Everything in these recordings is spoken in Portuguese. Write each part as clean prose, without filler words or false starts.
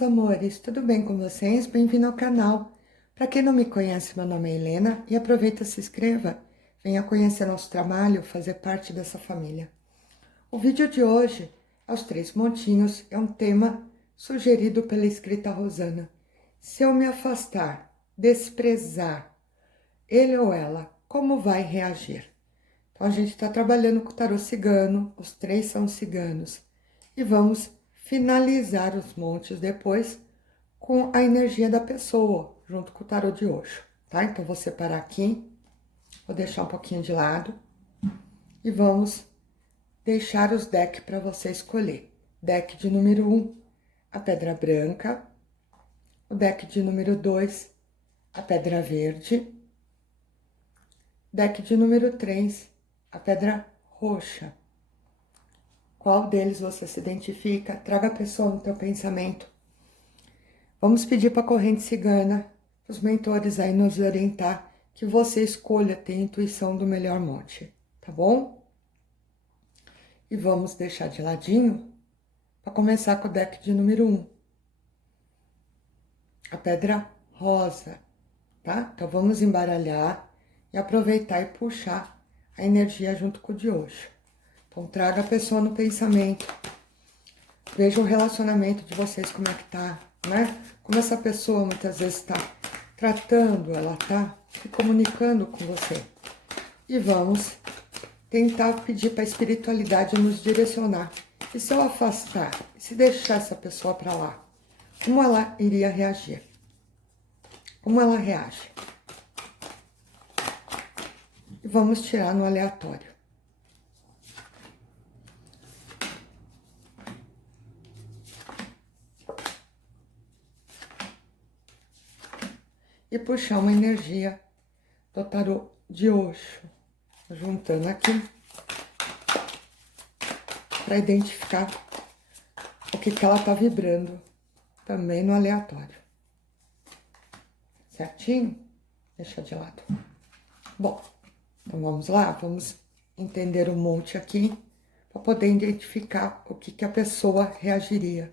meus amores, tudo bem com vocês? Bem-vindo ao canal. Para quem não me conhece, meu nome é Helena e aproveita, se inscreva, venha conhecer nosso trabalho, fazer parte dessa família. O vídeo de hoje é os 3 montinhos, é um tema sugerido pela escrita Rosana. Se eu me afastar, desprezar ele ou ela, como vai reagir? Então a gente está trabalhando com o tarô cigano, os 3 são ciganos, e vamos finalizar os montes depois com a energia da pessoa, junto com o tarô de Osho, tá? Então, vou separar aqui, vou deixar um pouquinho de lado e vamos deixar os decks para você escolher. Deck de número 1, a pedra branca. O deck de número 2, a pedra verde. Deck de número 3, a pedra roxa. Qual deles você se identifica? Traga a pessoa no teu pensamento. Vamos pedir para a corrente cigana, os mentores aí nos orientar, que você escolha ter intuição do melhor monte, tá bom? E vamos deixar de ladinho para começar com o deck de número 1. A pedra rosa, tá? Então vamos embaralhar e aproveitar e puxar a energia junto com o de hoje. Então traga a pessoa no pensamento. Veja o relacionamento de vocês, como é que tá, né? Como essa pessoa muitas vezes está tratando, ela tá se comunicando com você. E vamos tentar pedir para a espiritualidade nos direcionar. E se eu afastar, se deixar essa pessoa para lá, como ela iria reagir? Como ela reage? E vamos tirar no aleatório. E puxar uma energia do tarô de Osho, juntando aqui, para identificar o que ela tá vibrando, também no aleatório. Certinho? Deixa de lado. Bom, então vamos lá, vamos entender o monte aqui, para poder identificar o que a pessoa reagiria.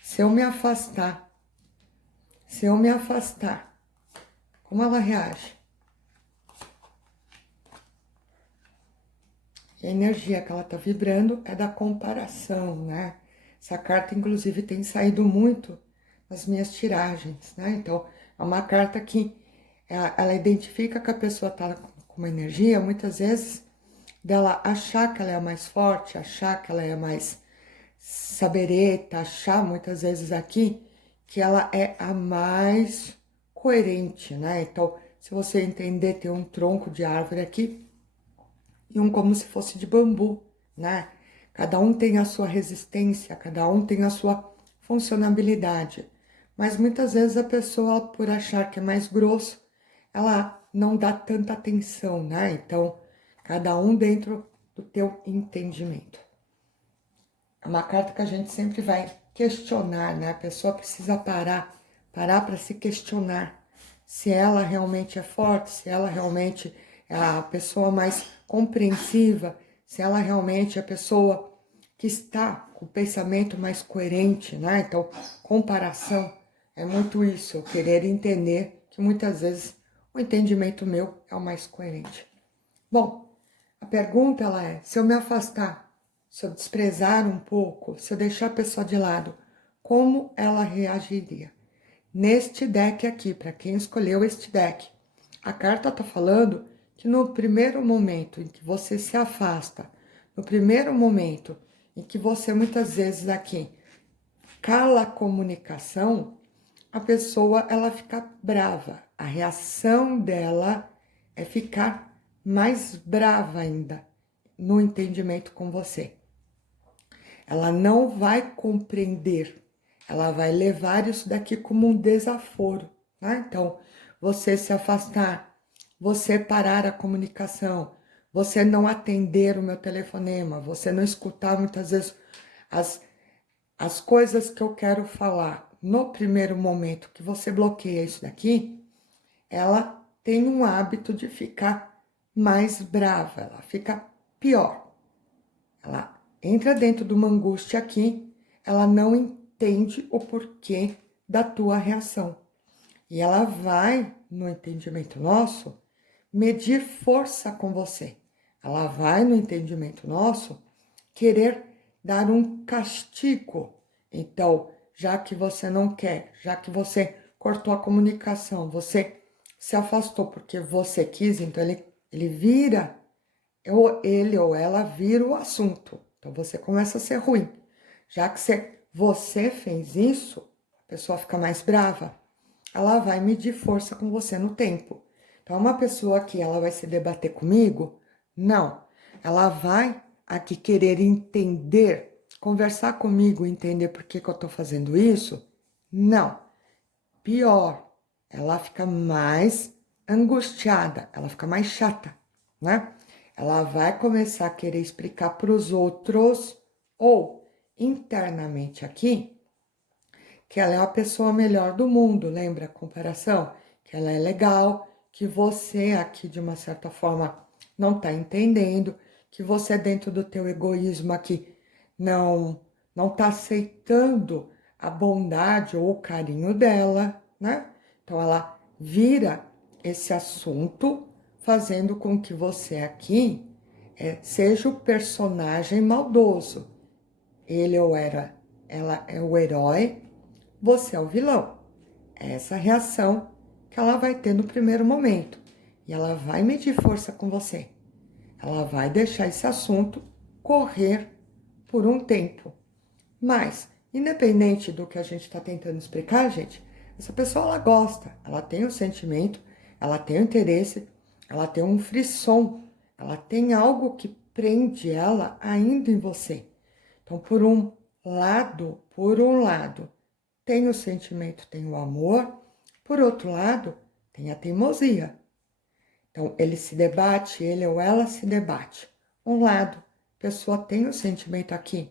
Se eu me afastar, como ela reage? E a energia que ela tá vibrando é da comparação, né? Essa carta, inclusive, tem saído muito nas minhas tiragens, né? Então, é uma carta que ela identifica que a pessoa tá com uma energia, muitas vezes, dela achar que ela é a mais forte, achar que ela é a mais sabereta, achar, muitas vezes, aqui, que ela é a mais coerente, né? Então, se você entender, tem um tronco de árvore aqui e um como se fosse de bambu, né? Cada um tem a sua resistência, cada um tem a sua funcionabilidade. Mas muitas vezes a pessoa, por achar que é mais grosso, ela não dá tanta atenção, né? Então, cada um dentro do teu entendimento. É uma carta que a gente sempre vai questionar, né? A pessoa precisa parar para se questionar se ela realmente é forte, se ela realmente é a pessoa mais compreensiva, se ela realmente é a pessoa que está com o pensamento mais coerente, né? Então, comparação é muito isso, eu querer entender que muitas vezes o entendimento meu é o mais coerente. Bom, a pergunta ela é, se eu me afastar, se eu desprezar um pouco, se eu deixar a pessoa de lado, como ela reagiria? Neste deck aqui, para quem escolheu este deck, a carta está falando que no primeiro momento em que você se afasta, no primeiro momento em que você muitas vezes aqui cala a comunicação, a pessoa ela fica brava. A reação dela é ficar mais brava ainda no entendimento com você. Ela não vai compreender, ela vai levar isso daqui como um desaforo, tá? Então, você se afastar, você parar a comunicação, você não atender o meu telefonema, você não escutar muitas vezes as coisas que eu quero falar no primeiro momento que você bloqueia isso daqui, ela tem um hábito de ficar mais brava, ela fica pior. Ela entra dentro de uma angústia aqui, ela não entende o porquê da tua reação. E ela vai, no entendimento nosso, medir força com você. Ela vai, no entendimento nosso, querer dar um castigo. Então, já que você não quer, já que você cortou a comunicação, você se afastou porque você quis, então ele vira, ele ou ela vira o assunto. Então, você começa a ser ruim. Já que você fez isso, a pessoa fica mais brava. Ela vai medir força com você no tempo. Então, uma pessoa que ela vai se debater comigo, não. Ela vai aqui querer entender, conversar comigo, entender por que eu tô fazendo isso? Não. Pior, ela fica mais angustiada, ela fica mais chata, né? Ela vai começar a querer explicar para os outros ou internamente aqui que ela é a pessoa melhor do mundo, lembra a comparação? Que ela é legal, que você aqui de uma certa forma não está entendendo, que você dentro do teu egoísmo aqui não está aceitando a bondade ou o carinho dela, né? Então ela vira esse assunto fazendo com que você aqui seja o personagem maldoso. Ele ou ela é o herói, você é o vilão. É essa reação que ela vai ter no primeiro momento. E ela vai medir força com você. Ela vai deixar esse assunto correr por um tempo. Mas, independente do que a gente está tentando explicar, gente, essa pessoa ela gosta, ela tem o sentimento, ela tem o interesse, ela tem um frisson, ela tem algo que prende ela ainda em você. Então, por um lado, tem o sentimento, tem o amor, por outro lado, tem a teimosia. Então, ele se debate, ele ou ela se debate. Um lado, a pessoa tem o sentimento aqui,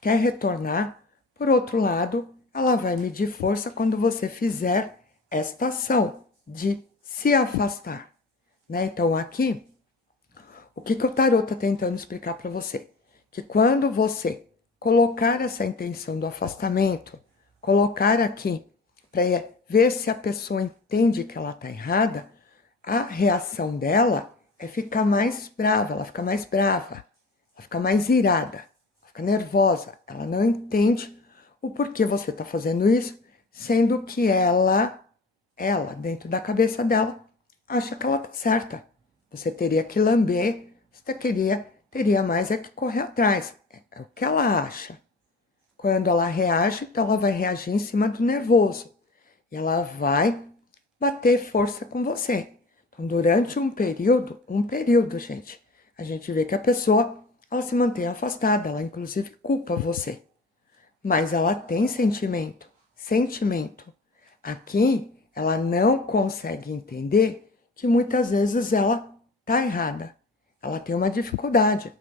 quer retornar, por outro lado, ela vai medir força quando você fizer esta ação de se afastar, né? Então, aqui, o que o tarô está tentando explicar para você? Que quando você colocar essa intenção do afastamento, colocar aqui para ver se a pessoa entende que ela está errada, a reação dela é ficar mais brava, ela fica mais brava, ela fica mais irada, ela fica nervosa, ela não entende o porquê você está fazendo isso, sendo que ela, dentro da cabeça dela, acha que ela está certa. Você teria que lamber, você teria mais é que correr atrás. É o que ela acha. Quando ela reage, então ela vai reagir em cima do nervoso. E ela vai bater força com você. Então, durante um período, gente, a gente vê que a pessoa, ela se mantém afastada, ela inclusive culpa você. Mas ela tem sentimento. Aqui, ela não consegue entender que muitas vezes ela tá errada. Ela tem uma dificuldade,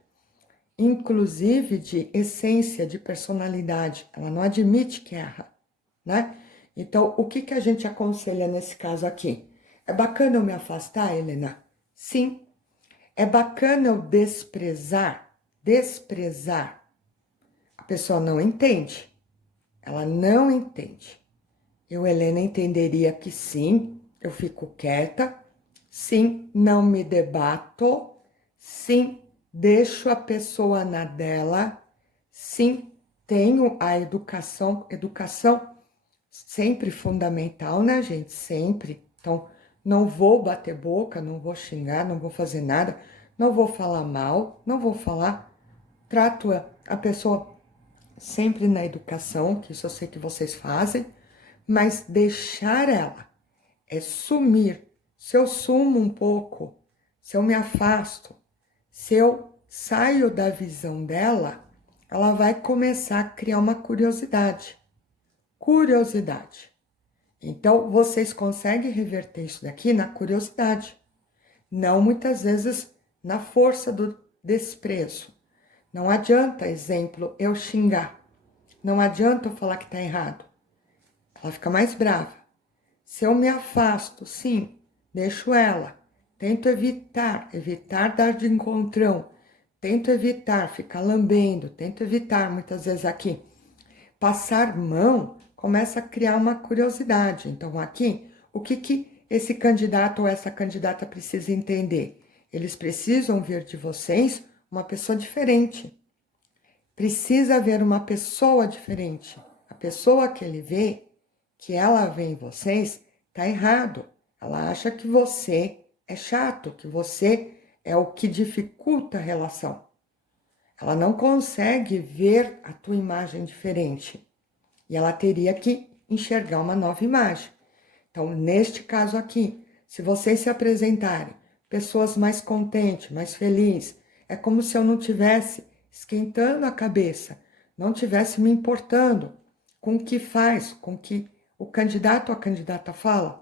inclusive de essência, de personalidade. Ela não admite que erra, né? Então, o que a gente aconselha nesse caso aqui? É bacana eu me afastar, Helena? Sim. É bacana eu desprezar? Desprezar. A pessoa não entende. Ela não entende. Eu, Helena, entenderia que sim, eu fico quieta, sim, não me debato, sim, deixo a pessoa na dela, sim, tenho a educação sempre fundamental, né, gente? Sempre. Então, não vou bater boca, não vou xingar, não vou fazer nada, não vou falar mal, não vou falar. Trato a pessoa sempre na educação, que isso eu sei que vocês fazem, mas deixar ela é sumir. Se eu sumo um pouco, se eu me afasto, se eu saio da visão dela, ela vai começar a criar uma curiosidade. Curiosidade. Então, vocês conseguem reverter isso daqui na curiosidade. Não muitas vezes na força do desprezo. Não adianta, exemplo, eu xingar. Não adianta eu falar que tá errado. Ela fica mais brava. Se eu me afasto, sim, deixo ela. Tento evitar dar de encontrão. Tento evitar ficar lambendo. Tento evitar, muitas vezes aqui, passar mão começa a criar uma curiosidade. Então, aqui, o que esse candidato ou essa candidata precisa entender? Eles precisam ver de vocês uma pessoa diferente. Precisa ver uma pessoa diferente. A pessoa que ele vê, que ela vê em vocês, tá errado. Ela acha que você é chato, que você é o que dificulta a relação. Ela não consegue ver a tua imagem diferente. E ela teria que enxergar uma nova imagem. Então, neste caso aqui, se vocês se apresentarem pessoas mais contentes, mais felizes, é como se eu não tivesse esquentando a cabeça, não tivesse me importando com o que faz, com o que o candidato ou a candidata fala.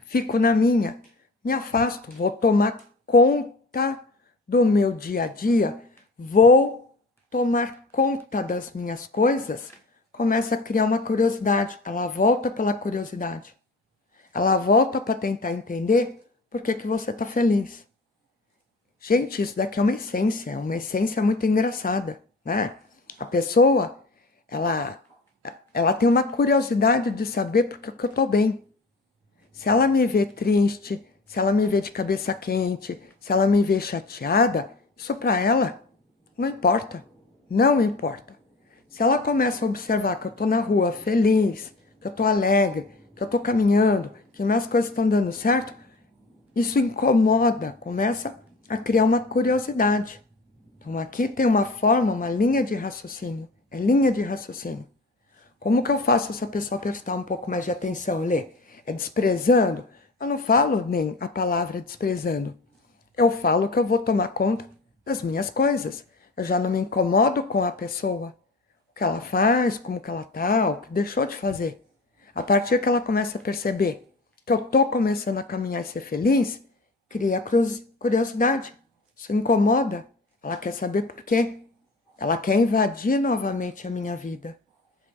Fico na minha, me afasto, vou tomar conta do meu dia a dia, vou tomar conta das minhas coisas, começa a criar uma curiosidade, ela volta pela curiosidade. Ela volta para tentar entender por que você está feliz. Gente, isso daqui é uma essência muito engraçada, né? A pessoa, ela tem uma curiosidade de saber por que eu estou bem. Se ela me vê triste, se ela me vê de cabeça quente, se ela me vê chateada, isso para ela não importa, não importa. Se ela começa a observar que eu estou na rua feliz, que eu estou alegre, que eu estou caminhando, que minhas coisas estão dando certo, isso incomoda, começa a criar uma curiosidade. Então aqui tem uma forma, uma linha de raciocínio, é linha de raciocínio. Como que eu faço essa pessoa prestar um pouco mais de atenção, Lê? É desprezando? Eu não falo nem a palavra desprezando. Eu falo que eu vou tomar conta das minhas coisas. Eu já não me incomodo com a pessoa. O que ela faz, como que ela tá, o que deixou de fazer. A partir que ela começa a perceber que eu tô começando a caminhar e ser feliz, cria curiosidade. Isso incomoda. Ela quer saber por quê. Ela quer invadir novamente a minha vida.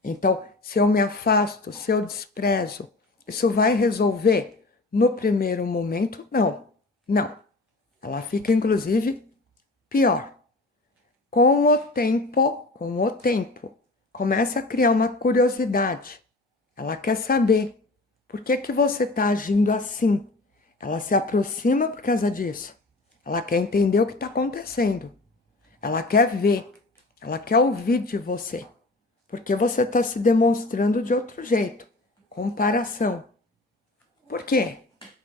Então, se eu me afasto, se eu desprezo, isso vai resolver no primeiro momento? Não, não. Ela fica, inclusive, pior. Com o tempo, começa a criar uma curiosidade. Ela quer saber por que você está agindo assim. Ela se aproxima por causa disso. Ela quer entender o que está acontecendo. Ela quer ver, ela quer ouvir de você. Porque você está se demonstrando de outro jeito. Comparação. Por quê?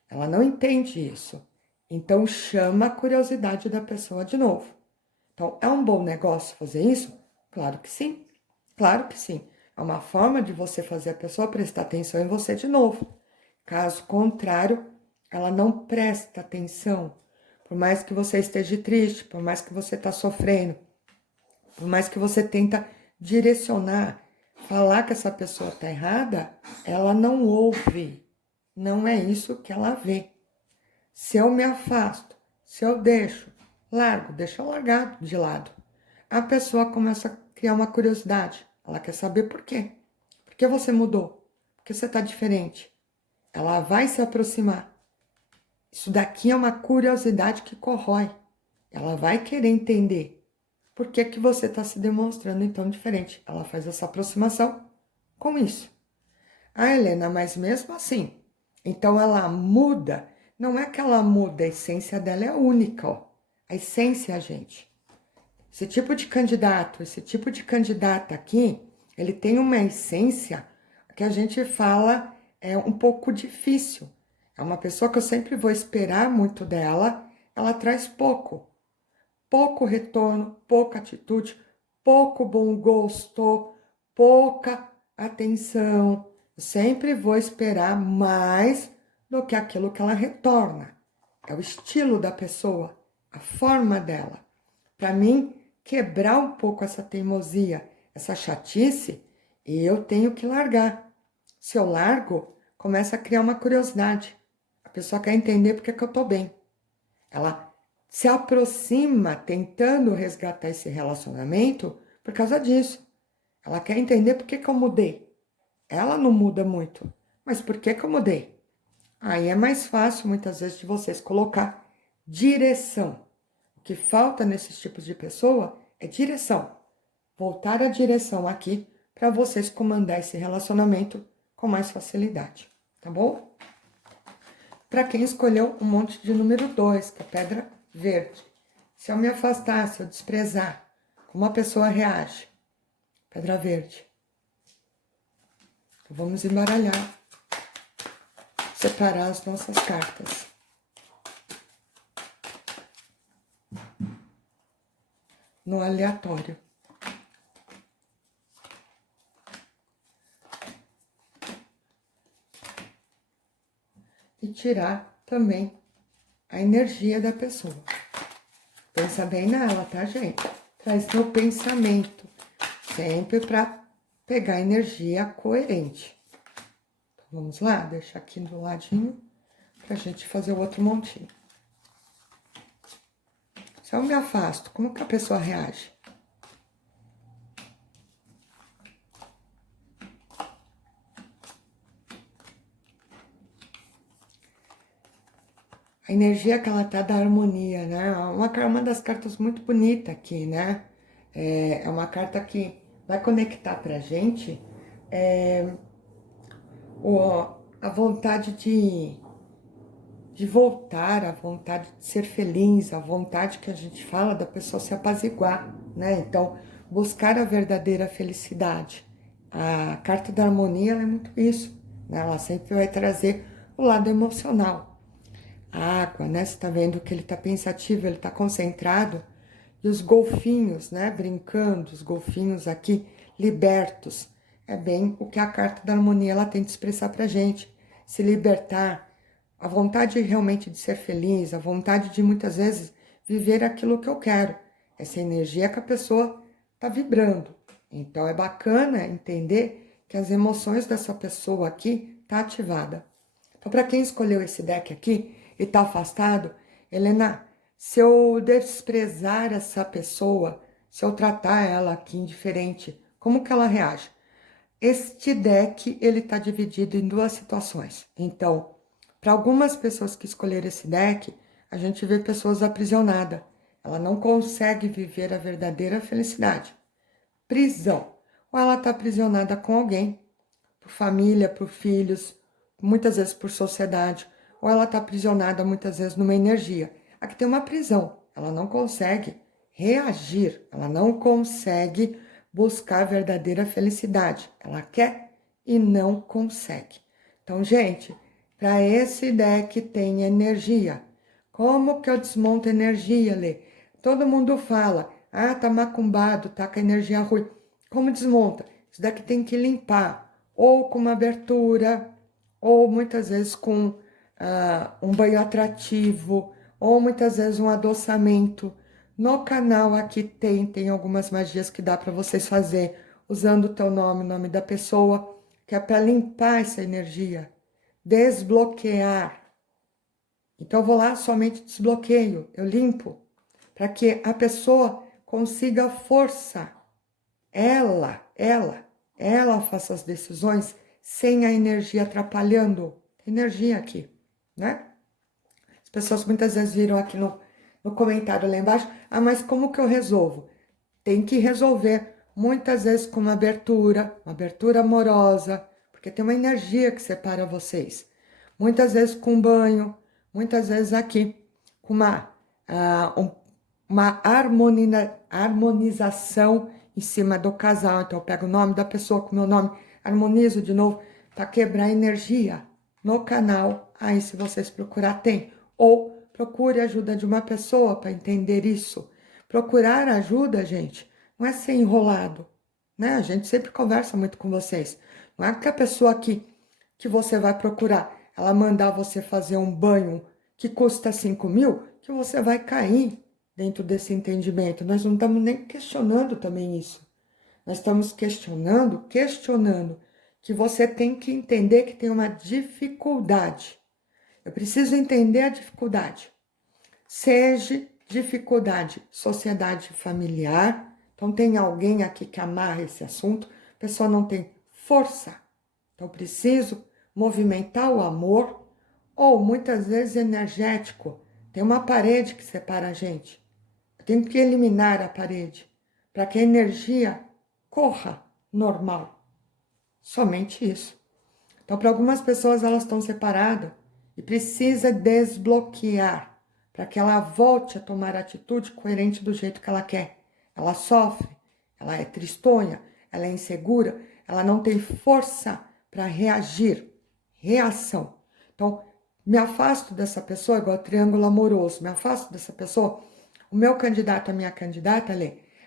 Ela não entende isso. Então chama a curiosidade da pessoa de novo. Então, é um bom negócio fazer isso? Claro que sim. Claro que sim. É uma forma de você fazer a pessoa prestar atenção em você de novo. Caso contrário, ela não presta atenção. Por mais que você esteja triste, por mais que você está sofrendo, por mais que você tenta direcionar, falar que essa pessoa está errada, ela não ouve. Não é isso que ela vê. Se eu me afasto, se eu deixo eu largar de lado. A pessoa começa a criar uma curiosidade. Ela quer saber por quê. Por que você mudou? Por que você está diferente? Ela vai se aproximar. Isso daqui é uma curiosidade que corrói. Ela vai querer entender por que você está se demonstrando então diferente. Ela faz essa aproximação com isso. Ah, Helena, mas mesmo assim, então ela muda. Não é que ela muda, a essência dela é única, ó. A essência, gente. Esse tipo de candidato, esse tipo de candidata aqui, ele tem uma essência que a gente fala é um pouco difícil. É uma pessoa que eu sempre vou esperar muito dela, ela traz pouco. Pouco retorno, pouca atitude, pouco bom gosto, pouca atenção. Eu sempre vou esperar mais do que aquilo que ela retorna. É o estilo da pessoa, a forma dela. Para mim, quebrar um pouco essa teimosia, essa chatice, eu tenho que largar. Se eu largo, começa a criar uma curiosidade. A pessoa quer entender porque que eu tô bem. Ela se aproxima tentando resgatar esse relacionamento por causa disso. Ela quer entender por que eu mudei. Ela não muda muito, mas por que eu mudei? Aí é mais fácil, muitas vezes, de vocês colocar direção. O que falta nesses tipos de pessoa é direção. Voltar a direção aqui para vocês comandar esse relacionamento com mais facilidade, tá bom? Para quem escolheu o monte de número 2, que é pedra verde. Se eu me afastar, se eu desprezar, como a pessoa reage? Pedra verde. Então, vamos embaralhar, separar as nossas cartas. No aleatório. E tirar também a energia da pessoa. Pensa bem nela, tá, gente? Traz teu pensamento, sempre para pegar energia coerente. Então, vamos lá? Deixar aqui do ladinho pra gente fazer o outro montinho. Se eu me afasto, como que a pessoa reage? A energia que ela tá da harmonia, né? Uma das cartas muito bonita aqui, né? É uma carta que vai conectar pra gente a vontade de voltar, a vontade de ser feliz, a vontade que a gente fala da pessoa se apaziguar, né? Então, buscar a verdadeira felicidade. A carta da harmonia, ela é muito isso, né? Ela sempre vai trazer o lado emocional. A água, né? Você tá vendo que ele tá pensativo, ele tá concentrado. E os golfinhos, né? Brincando, os golfinhos aqui libertos. É bem o que a carta da harmonia ela tem de expressar pra gente. Se libertar, a vontade realmente de ser feliz, a vontade de muitas vezes viver aquilo que eu quero. Essa energia que a pessoa tá vibrando. Então é bacana entender que as emoções dessa pessoa aqui tá ativada. Então, para quem escolheu esse deck aqui e tá afastado, Helena, se eu desprezar essa pessoa, se eu tratar ela aqui indiferente, como que ela reage? Este deck, ele tá dividido em duas situações. Então, para algumas pessoas que escolheram esse deck, a gente vê pessoas aprisionadas. Ela não consegue viver a verdadeira felicidade. Prisão. Ou ela tá aprisionada com alguém, por família, por filhos, muitas vezes por sociedade, ou ela está aprisionada muitas vezes numa energia. Aqui tem uma prisão, ela não consegue reagir, ela não consegue buscar a verdadeira felicidade. Ela quer e não consegue. Então, gente, para esse deck tem energia. Como que eu desmonto energia, Lê? Todo mundo fala, ah, tá macumbado, tá com a energia ruim. Como desmonta? Isso daqui tem que limpar, ou com uma abertura, ou muitas vezes com um banho atrativo, ou muitas vezes um adoçamento. No canal aqui tem algumas magias que dá para vocês fazer, usando o teu nome, o nome da pessoa, que é para limpar essa energia, desbloquear. Então eu vou lá, somente desbloqueio, eu limpo, para que a pessoa consiga força. Ela faça as decisões sem a energia atrapalhando. Tem energia aqui, né? As pessoas muitas vezes viram aqui no comentário lá embaixo, ah, mas como que eu resolvo? Tem que resolver muitas vezes com uma abertura amorosa, porque tem uma energia que separa vocês. Muitas vezes com banho, muitas vezes aqui com uma harmonização em cima do casal. Então eu pego o nome da pessoa com o meu nome, harmonizo de novo para quebrar energia no canal. Aí se vocês procurar tem. Ou procure a ajuda de uma pessoa para entender isso. Procurar ajuda, gente, não é ser enrolado, né? A gente sempre conversa muito com vocês. Não é que a pessoa que você vai procurar, ela mandar você fazer um banho que custa 5.000, que você vai cair dentro desse entendimento. Nós não estamos nem questionando também isso. Nós estamos questionando que você tem que entender que tem uma dificuldade. Eu preciso entender a dificuldade. Seja dificuldade, sociedade familiar. Então, tem alguém aqui que amarra esse assunto, a pessoa não tem força. Então, eu preciso movimentar o amor, ou muitas vezes energético. Tem uma parede que separa a gente. Eu tenho que eliminar a parede para que a energia corra, normal. Somente isso. Então, para algumas pessoas, elas estão separadas e precisa desbloquear para que ela volte a tomar atitude coerente do jeito que ela quer. Ela sofre, ela é tristonha, ela é insegura, ela não tem força para reagir. Reação. Então, me afasto dessa pessoa, igual triângulo amoroso, me afasto dessa pessoa. O meu candidato, a minha candidata,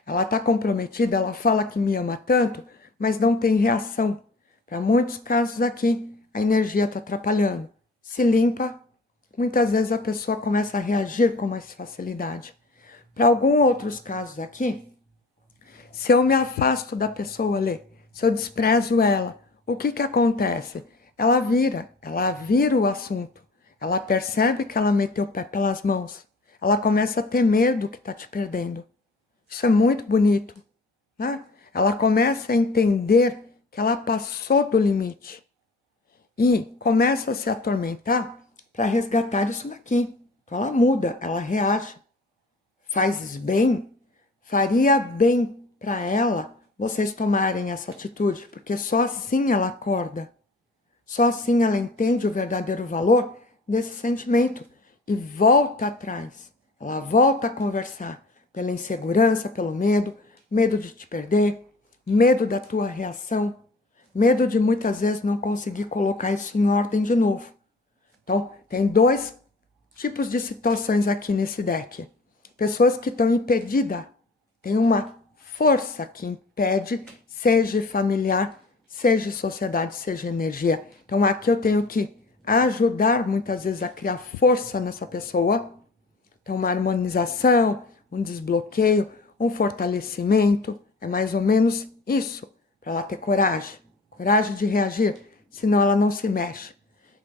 ela está comprometida, ela fala que me ama tanto, mas não tem reação. Para muitos casos aqui, a energia está atrapalhando. Se limpa, muitas vezes a pessoa começa a reagir com mais facilidade. Para alguns outros casos aqui, se eu me afasto da pessoa, se eu desprezo ela, o que acontece? Ela vira o assunto. Ela percebe que ela meteu o pé pelas mãos. Ela começa a ter medo que está te perdendo. Isso é muito bonito, né? Ela começa a entender que ela passou do limite e começa a se atormentar para resgatar isso daqui. Então ela muda, ela reage, faz bem, faria bem para ela vocês tomarem essa atitude, porque só assim ela acorda, só assim ela entende o verdadeiro valor desse sentimento e volta atrás. Ela volta a conversar pela insegurança, pelo medo, medo de te perder, medo da tua reação, medo de muitas vezes não conseguir colocar isso em ordem de novo. Então, tem dois tipos de situações aqui nesse deck. Pessoas que estão impedidas, tem uma força que impede, seja familiar, seja sociedade, seja energia. Então, aqui eu tenho que ajudar muitas vezes a criar força nessa pessoa. Então, uma harmonização, um desbloqueio, um fortalecimento, é mais ou menos isso, para ela ter coragem, coragem de reagir, senão ela não se mexe.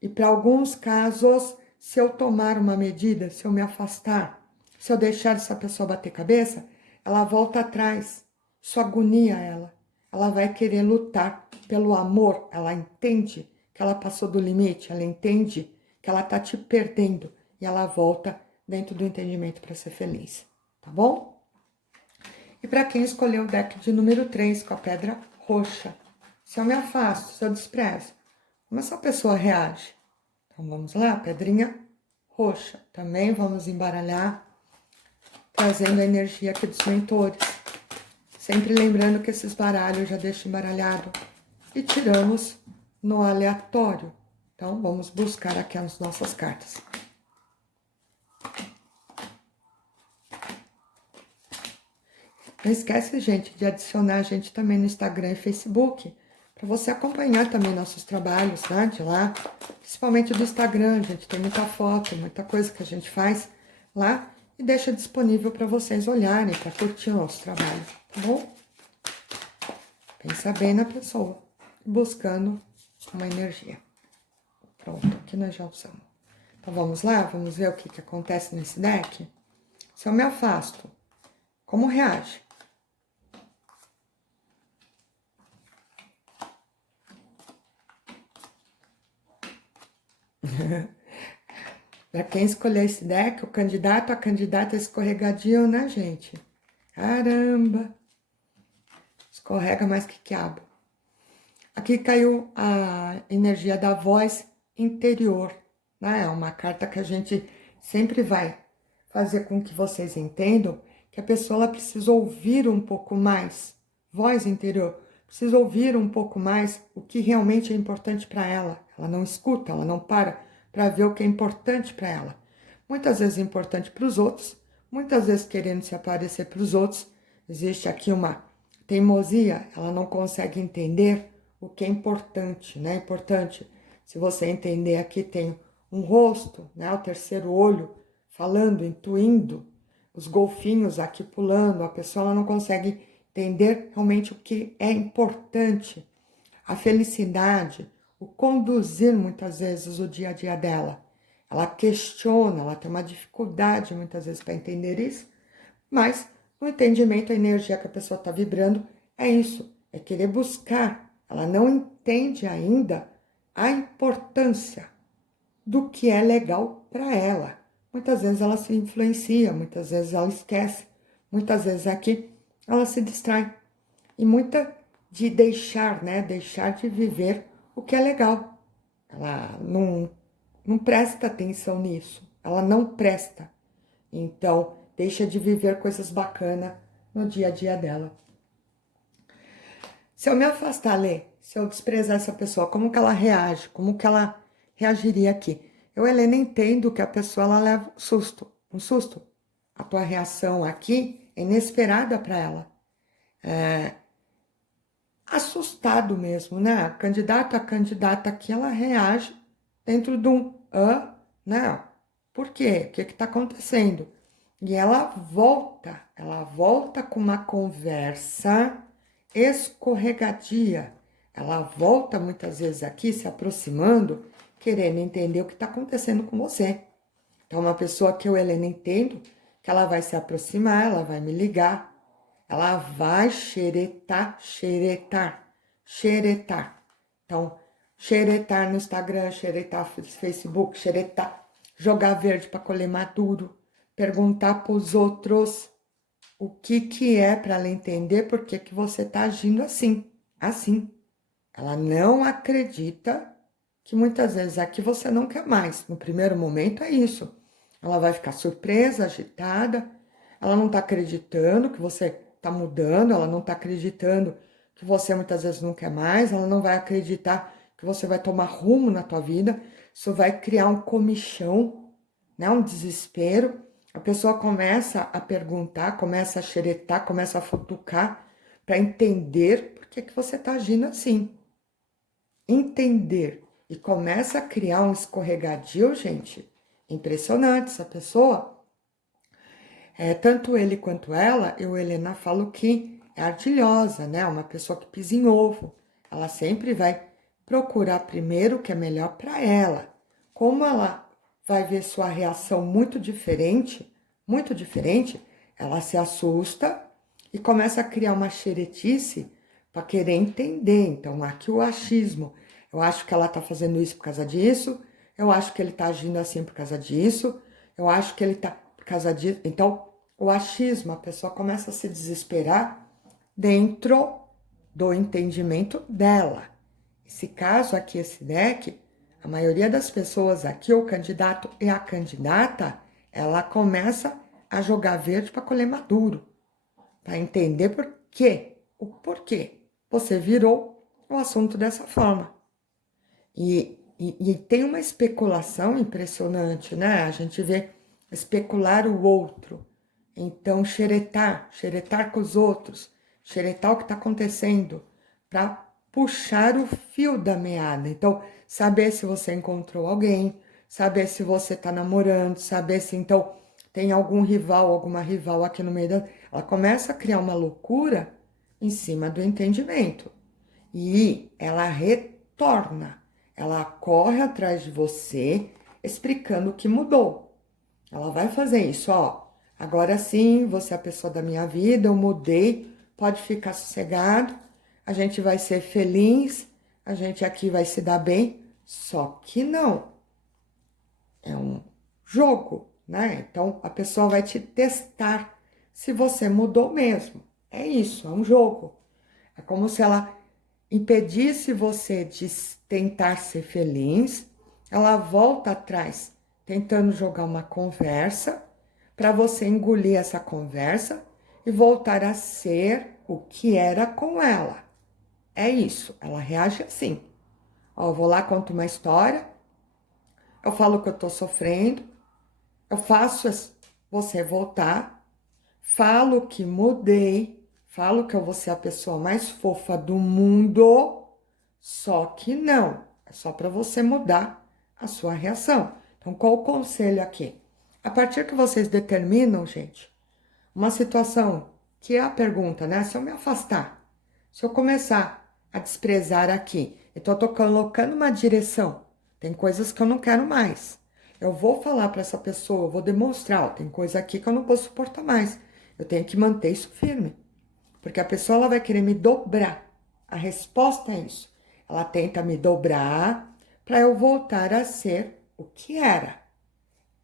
E para alguns casos, se eu tomar uma medida, se eu me afastar, se eu deixar essa pessoa bater cabeça, ela volta atrás, isso agonia ela. Ela vai querer lutar pelo amor, ela entende que ela passou do limite, ela entende que ela tá te perdendo e ela volta dentro do entendimento para ser feliz, tá bom? E para quem escolheu o deck de número 3 com a pedra roxa, se eu me afasto, se eu desprezo, como essa pessoa reage? Então vamos lá, pedrinha roxa. Também vamos embaralhar, trazendo a energia aqui dos mentores. Sempre lembrando que esses baralhos eu já deixo embaralhado e tiramos no aleatório. Então vamos buscar aqui as nossas cartas. Não esquece, gente, de adicionar a gente também no Instagram e Facebook, para você acompanhar também nossos trabalhos, né, de lá, principalmente do Instagram. A gente tem muita foto, muita coisa que a gente faz lá e deixa disponível para vocês olharem, para curtir o nosso trabalho, tá bom? Pensa bem na pessoa, buscando uma energia. Pronto, aqui nós já usamos. Então vamos lá, vamos ver o que acontece nesse deck? Se eu me afasto, como reage? Para quem escolher esse deck, o candidato, a candidata escorregadio, né, gente? Caramba! Escorrega mais que quiabo. Aqui caiu a energia da voz interior, né? É uma carta que a gente sempre vai fazer com que vocês entendam que a pessoa ela precisa ouvir um pouco mais. Voz interior. Precisa ouvir um pouco mais o que realmente é importante para ela. Ela não escuta, ela não para ver o que é importante para ela. Muitas vezes é importante para os outros, muitas vezes querendo se aparecer para os outros. Existe aqui uma teimosia, ela não consegue entender o que é importante, né? Importante, se você entender aqui tem um rosto, né? O terceiro olho falando, intuindo, os golfinhos aqui pulando, a pessoa ela não consegue entender realmente o que é importante, a felicidade, o conduzir muitas vezes o dia a dia dela. Ela questiona, ela tem uma dificuldade muitas vezes para entender isso, mas no entendimento, a energia que a pessoa está vibrando é isso, é querer buscar. Ela não entende ainda a importância do que é legal para ela. Muitas vezes ela se influencia, muitas vezes ela esquece, muitas vezes aqui ela se distrai. E muita de deixar, né? Deixar de viver o que é legal. Ela não presta atenção nisso. Ela não presta. Então, deixa de viver coisas bacanas no dia a dia dela. Se eu me afastar, Lê, se eu desprezar essa pessoa, como que ela reage? Como que ela reagiria aqui? Eu, Helena, entendo que a pessoa ela leva um susto, um susto. A tua reação aqui é inesperada para ela. Assustado mesmo, né? A candidata aqui, ela reage dentro de um né? Por quê? O que está acontecendo? E ela volta com uma conversa escorregadia. Ela volta muitas vezes aqui se aproximando, querendo entender o que está acontecendo com você. Então, uma pessoa que eu, Helena, entendo que ela vai se aproximar, ela vai me ligar, ela vai xeretar. Então, xeretar no Instagram, xeretar no Facebook, xeretar, jogar verde para colher maduro, perguntar para os outros o que é para ela entender por que você está agindo assim. Ela não acredita que muitas vezes aqui você não quer mais. No primeiro momento é isso. Ela vai ficar surpresa, agitada, ela não está acreditando que você está mudando, ela não está acreditando que você muitas vezes não quer mais, ela não vai acreditar que você vai tomar rumo na tua vida, isso vai criar um comichão, né, um desespero. A pessoa começa a perguntar, começa a xeretar, começa a futucar para entender por que você está agindo assim. Entender e começa a criar um escorregadio, gente. Impressionante essa pessoa. Tanto ele quanto ela, eu, Helena, falo que é ardilosa, né? Uma pessoa que pisa em ovo. Ela sempre vai procurar primeiro o que é melhor para ela. Como ela vai ver sua reação muito diferente, ela se assusta e começa a criar uma xeretice para querer entender. Então, aqui o achismo. Eu acho que ela tá fazendo isso por causa disso, eu acho que ele tá agindo assim por causa disso, eu acho que ele tá por causa disso. Então, o achismo, a pessoa começa a se desesperar dentro do entendimento dela. Esse caso aqui, esse deck, a maioria das pessoas aqui, o candidato e a candidata, ela começa a jogar verde para colher maduro, para entender por quê, o porquê você virou o assunto dessa forma. E tem uma especulação impressionante, né? A gente vê especular o outro. Então, xeretar com os outros, xeretar o que está acontecendo, para puxar o fio da meada. Então, saber se você encontrou alguém, saber se você está namorando, saber se então tem algum rival, alguma rival aqui no meio da. Ela começa a criar uma loucura em cima do entendimento. E ela retorna, ela corre atrás de você, explicando o que mudou. Ela vai fazer isso, ó. Agora sim, você é a pessoa da minha vida, eu mudei, pode ficar sossegado, a gente vai ser feliz, a gente aqui vai se dar bem. Só que não. É um jogo, né? Então a pessoa vai te testar se você mudou mesmo. É isso, é um jogo. É como se ela impedisse você de tentar ser feliz, ela volta atrás, tentando jogar uma conversa, para você engolir essa conversa e voltar a ser o que era com ela. É isso, ela reage assim. Ó, eu vou lá, conto uma história, eu falo que eu tô sofrendo, eu faço você voltar, falo que mudei, falo que eu vou ser a pessoa mais fofa do mundo, só que não, é só para você mudar a sua reação. Então, qual o conselho aqui? A partir que vocês determinam, gente, uma situação que é a pergunta, né? Se eu me afastar, se eu começar a desprezar aqui, então eu tô colocando uma direção, tem coisas que eu não quero mais. Eu vou falar para essa pessoa, eu vou demonstrar, ó, tem coisa aqui que eu não vou suportar mais. Eu tenho que manter isso firme, porque a pessoa ela vai querer me dobrar. A resposta é isso. Ela tenta me dobrar para eu voltar a ser o que era.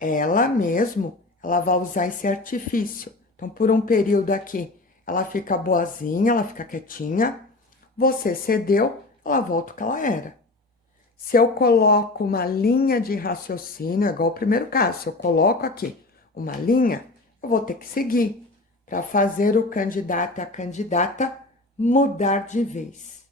Ela mesmo, ela vai usar esse artifício. Então, por um período aqui, ela fica boazinha, ela fica quietinha. Você cedeu, ela volta o que ela era. Se eu coloco uma linha de raciocínio, é igual o primeiro caso, se eu coloco aqui uma linha, eu vou ter que seguir para fazer o candidato e a candidata mudar de vez.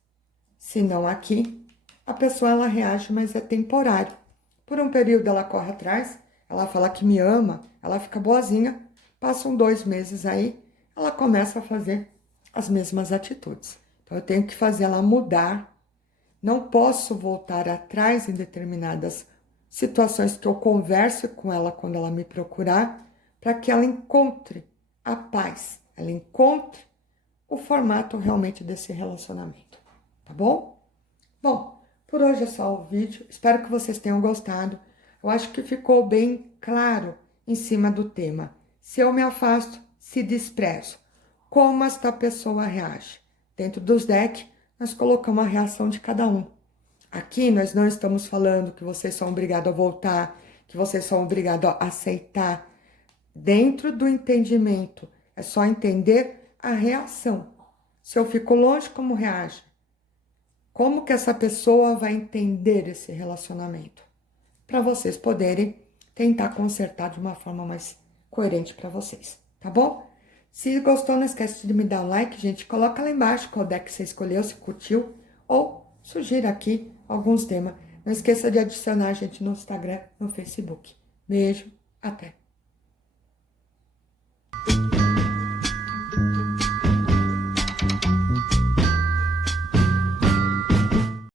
Senão aqui, a pessoa ela reage, mas é temporário. Por um período ela corre atrás, ela fala que me ama, ela fica boazinha, passam 2 meses aí, ela começa a fazer as mesmas atitudes. Então eu tenho que fazer ela mudar. Não posso voltar atrás em determinadas situações que eu converso com ela quando ela me procurar, para que ela encontre a paz, ela encontre o formato realmente desse relacionamento, tá bom? Bom, por hoje é só o vídeo, espero que vocês tenham gostado. Eu acho que ficou bem claro em cima do tema. Se eu me afasto, se desprezo, como esta pessoa reage? Dentro dos decks, nós colocamos a reação de cada um. Aqui nós não estamos falando que vocês são obrigados a voltar, que vocês são obrigados a aceitar. Dentro do entendimento, é só entender a reação. Se eu fico longe, como reage? Como que essa pessoa vai entender esse relacionamento? Para vocês poderem tentar consertar de uma forma mais coerente para vocês, tá bom? Se gostou, não esquece de me dar um like, gente. Coloca lá embaixo qual deck você escolheu, se curtiu, ou sugira aqui alguns temas. Não esqueça de adicionar a gente no Instagram, no Facebook. Beijo, até!